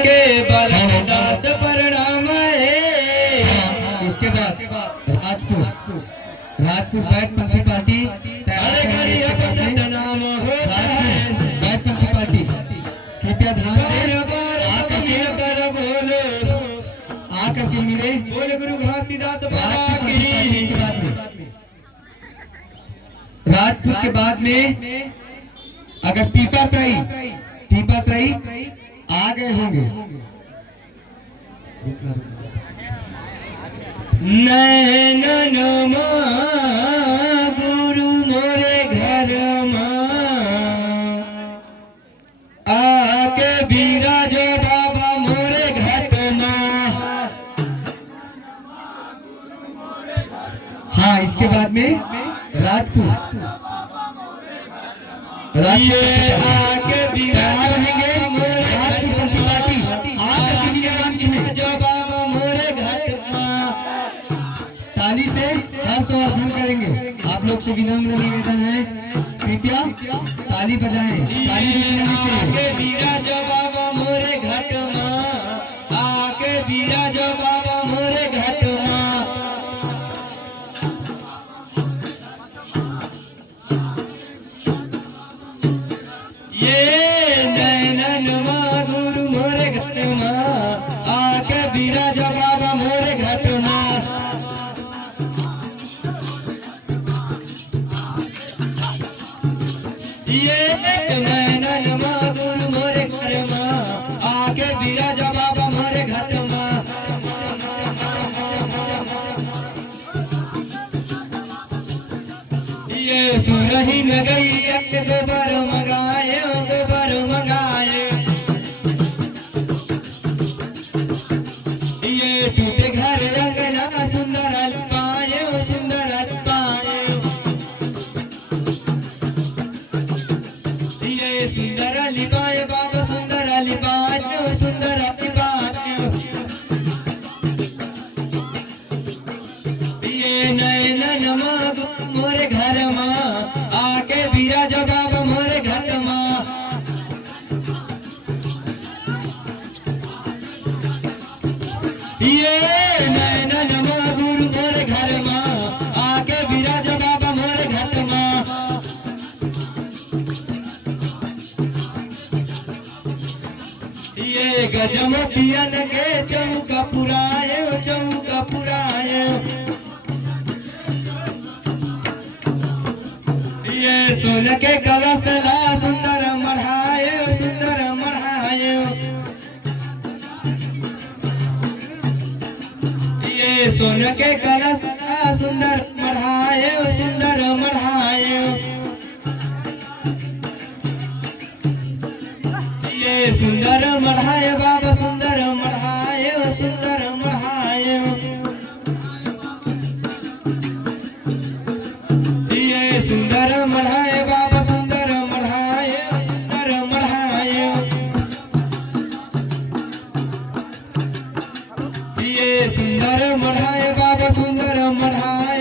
के बलदास परिणाम है। इसके बाद राजपुर बैठ पंथी पार्टी तैयार करेंगे। नाम होता है बैठ पंथी पार्टी कृपया ध्यान दें। कर बोलो आकर के मिले बोले गुरु घासीदास बाबा की। राजपुर के बाद में अगर पीपा तराई आ गए होंगे। नैनन गुरु मोरे घर आके बिराजो बाबा मोरे घट में। हाँ, इसके बाद में राजपुर ये आके बिराजो मोरे राजपुर पंथी पार्टी आकर के लिए नाम छुए। जो बाबा मोरे घट में। ताली से हर्षवर्धन करेंगे। आप लोग से विनम्र निवेदन है, कृपया ताली बजाएं। ताली रुकनी चाहिए। आके बिराजो बाबा मोरे घट में आके बिराजो बाबा मोरे घट में। ये नैनन गुरु मोरे घट में आके बिराजो बाबा मोरे घट में। ये नैनन गुरु मोरे घर में आके बिराजो बाबा मोरे घट में। ये सुरही में गई एक गोबर मंगाए ये टूटे घर अंगना सुंदर अल्पाए ये सुंदर अलिबाए बाबा सुंदर अलिबाए ये नैनन मोरे घर में आके बिराजो बाबा मोरे घट में। ये नैनन गुरु मोरे घर में आके बिराजो बाबा मोरे घट में। ये गजमतियन के चौका पुराए ये सोन के कलश ला सुंदर मढ़ाए ये सोन के कलश ला सुंदर मढ़ाए ये सुंदर मढ़ाए बाबा सुंदर मढ़ाए ये सुंदर मढ़ाए बाबा सुंदर मढ़ाए ये सुंदर मढ़ाए बाबा सुंदर मढ़ाए।